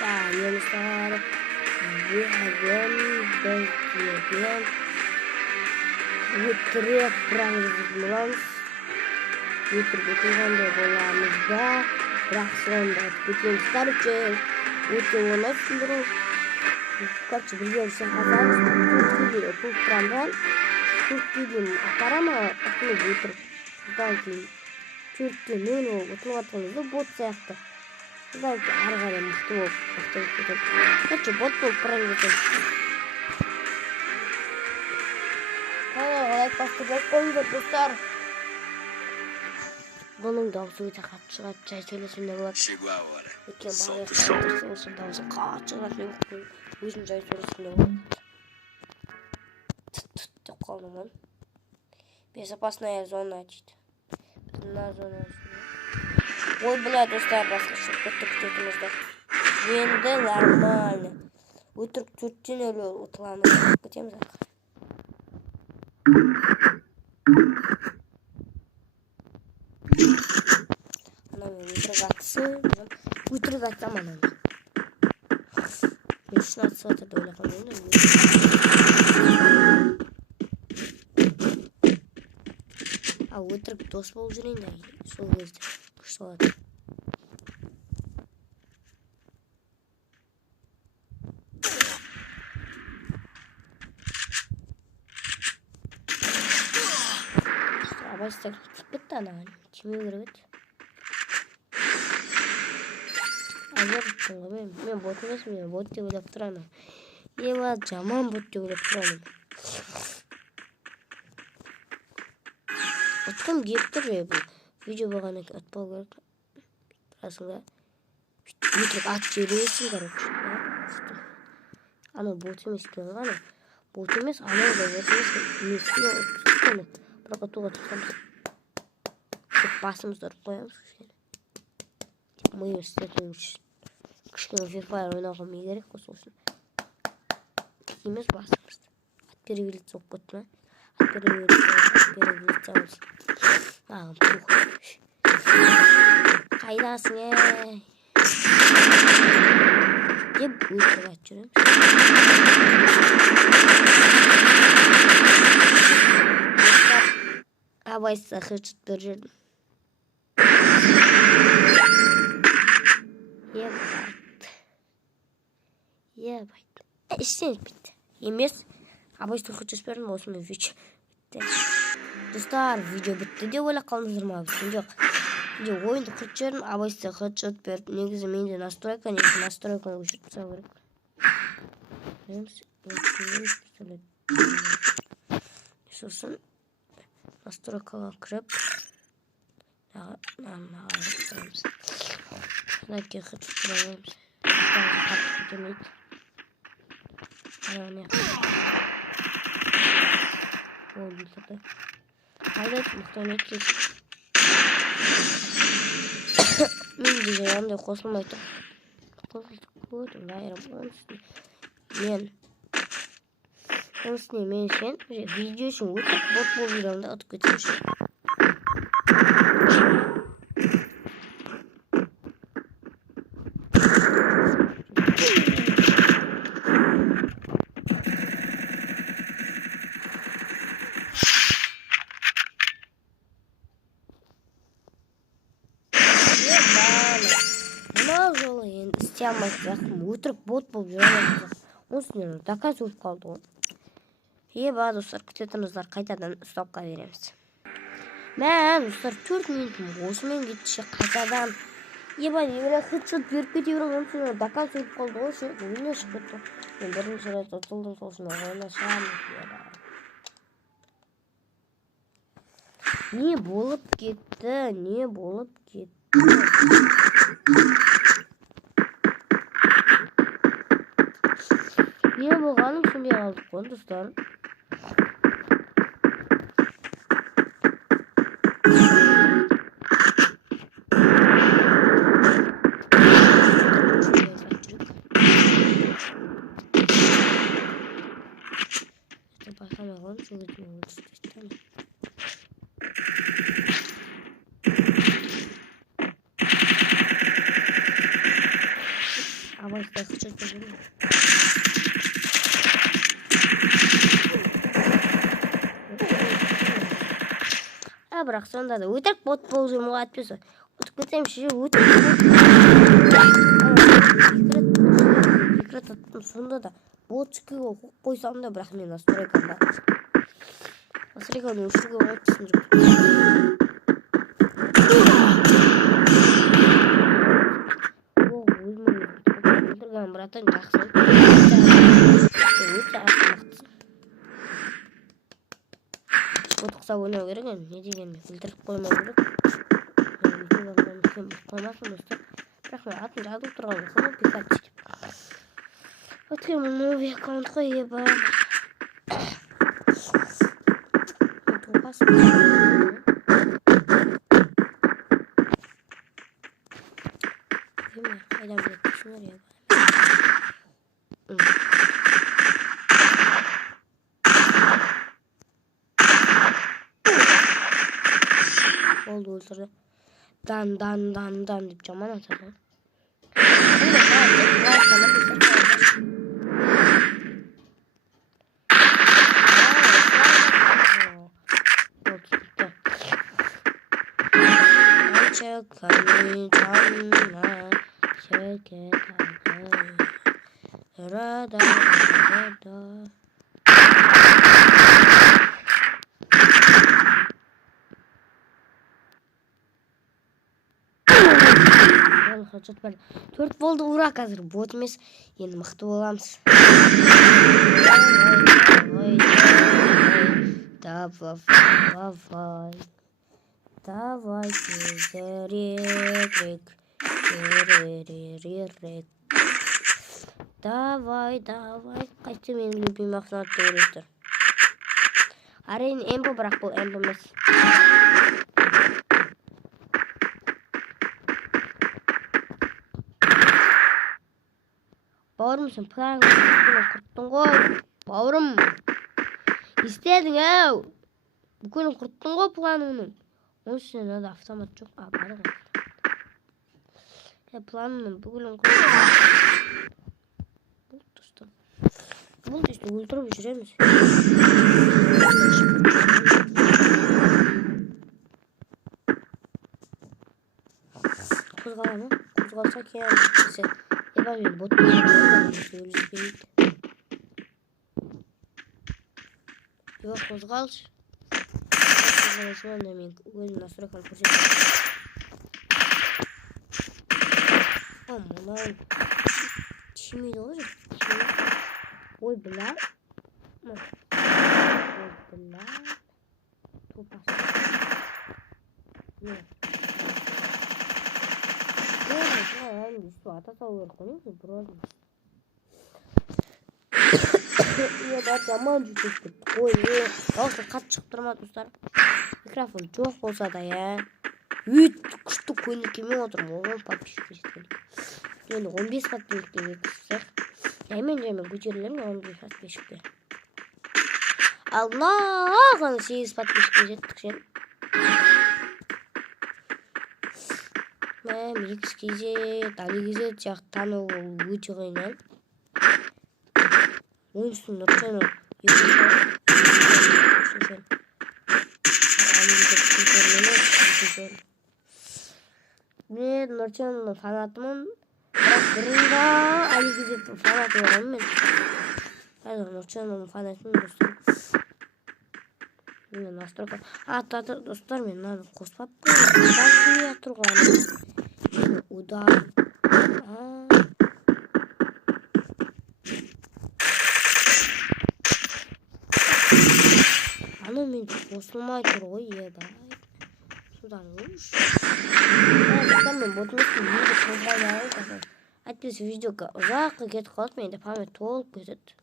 Sayılsar belgilenen өтірік праңызымыз өтірік өтілгенде боламызда бірақ сонда өтеміздер үшін өте оңай түсіндіру. Короче, бірге үшін қазамыз төрткеде пунктрандан төрткеден апарама ұтылып өтірік. Содан кейін төртте нөл болып ұтылғатыңызды бот сияқты. Содан кейін ары қарай мықты болып кетеді. Короче, бот болып праңыз өтеді. Лайк басып қойыңдар достар. Бұның дауысы өте қатты шығады, жай сөйлесуіне болады. Өйткені баға осы дауысы қатты шығады, өзім жай сөйлесуіне болады. Деп қалдым оны. Безопасная зона дейді. Мына зона. Ой, бля, достар, басқа шығып күтетімізді. Енді нормально. Өтірік 4-тен өлі ұтыламыз. Кетеміз артқа. Анау өтірік атсын, өтірік атсам анау. Мен үшін атсы атырды ойлақам енді. Өтірік дос болып жүрейін де, сол кезде күш болады. Абайсыздар кетті анаған, тимеу керек еді. Азар ұттың ғой, мен бот емеспін, мен бот деп ойлап тұраны. Ева, жаман бот деп ойлап тұраны. Ұтқым кеп тұр бұл. Видео болғаннан кейін ұтпау керек. Расында өтірік ат жерлесің, короче. Анау бот емес екен ғана. Бот емес, анау да бот емес. Несіне ұтқаны. Бірақ ұтуға тұтқамыз. Басымызды ұрып қоямыз. Миым істетуім үшін. Кішкене Free Fire ойнауға ми керек қой сол үшін. Емес басымызды. Отперевелиться болып кетті ма? Отперевелиться. Маған пух. Қайдасың, деп өтірік айтып жүреміз. Абайсызда хедшот беріп жүрдім. Ебайт. Іштен бітті. Емес. Абайсызда хедшот бердім, осымен видео бітті. Достар, видео бітті деп ойлап қалдыңыздар ма? Біткен жоқ. Видео ойынды құрып жүрдім, абайсызда хедшот беріп, негізі менде настройканы өшіріп тастау керек. Сосын настройкаға кіріп нағыз содан кейін хедшот тұрамыз. Қатты кетемейді. Ол білді. Қайдат мұқтан өткес. Мен де жаңағындай қосылмай тұр. Қосылдық лайрам мен үстіне мен үшін видео үшін өтіп бот болып жүремді ұтып кетсем үшін. Мынау жолы енді істей алмайды жақын өтірік бот болып жүремеді. Осының доказ өліп қалды ғой. Еба, достар, күтетіңіздер, қайтадан стопқа береміз. Мән, достар, 4 минутым осымен кетші қайтадан. Еба, немелі хедшот беріп кете берем, осының доказ өліп қалды ғой, ойына шығып кетті. Мен бірінші рет ұтылдым, сосын ойына шығамын. Не болып кетті? Не болғанын түсінбей қалдық қой, достар. Байқамаған сол кезде өтістен. абайсызда кычып жүрдүм. Бирок сонда да өтірік бот болуп жүрмөй атпайсың. Өтүп кетсем ше өтүп. Секрет аттым сонда да бот чыккыга койсам да бирок мен настройкамда. Настройканы өчүргө болот түшүндүрүп. Өлтүргөн братан жакшы. Өтө акылдысың. Отукса ойнау керек эми, не деген билдирип коймоо керек. Коймасын достор. Бирок мен атын жазып турган болсом писать. Өткөн новый аккаунтка ээ бар. Тупас. Кайдан билет түшүнөр ээ. Oldu öldürdü. Dan deyip camana atacağım. Çocuklar 4 boldu urak hazır. Bot емес, енді мықты боламыз. Давай тезірек. Давай. Қайсы менің любимый автоматты көресіздер. Әрине эмбо, бірақ бұл эмбо емес. Бауырым, сен планыңды құрттың ғой. Бауырым, істедің әу. Бүкілін құрттың ғой планыңның. Оның үстіне надо автомат жоқ. Бары ғой. Планыңның бүкілін құрттың. Бұл түсті өлтіріп жүреміз. Қозғала ма? Қозғалса кейін мен ботпен сөйлеспейді. Жоқ, қозғалшы. Қозғалшы, онда мен өзім настройканы көрсетемін. Мынау тимейді ғой жоқ. Ой, бля. Топас. Нет. Ата салу керек қой, не бұрады. Да, жаман жүйтіп қой. Дауысы қатты шығып тұрма, достар. Микрофон жоқ болса да, күшті көйнекемен отырмын. Оған подписчикке жеткен. Енді 15 подписчикке жеткізсек. Жаймен көтерілемін 15 подписчикке. Аллах, 8 подписчикке жеттік сен. X-KZ, DaliKZ жақтан өте қиын. Ойыншының Нұрчаны мен Нұрчаның фанатымын. Бірақ бұрында DaliKZ фанаты болғанмын мен. Қазір Нұрчаның фанатымын достар. Мен настройка. Достар, мен мынаны қоспап қойдым. Удар. Аны мен қосылмай тұр ғой, ебай. Судан өш. Мен ботымызды еді қозғай алып. Әйтпесе видеоға ұзаққа кетіп қалды, менде память толып кетеді.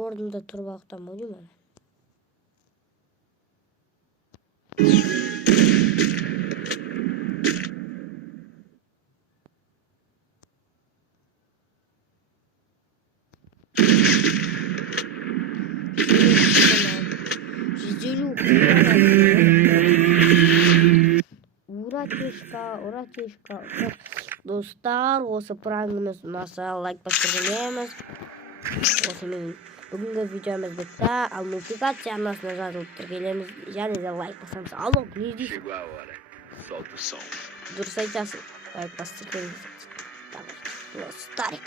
Орнында тұрып ақтам ойым әлі. Жезделу ура тишка. Достар, осы пранкымыз ұнаса лайк басып келеміз. Осымен бүгінгі видеомыз бітті. Ал мультикация арнасына жазылып тіркелеміз. Және де лайк басамыз. Алло, не дейсің? Chegou a hora. Solta o som. Дұрыс айтасың. Лайк басып тіркелеміз. Давай, достар.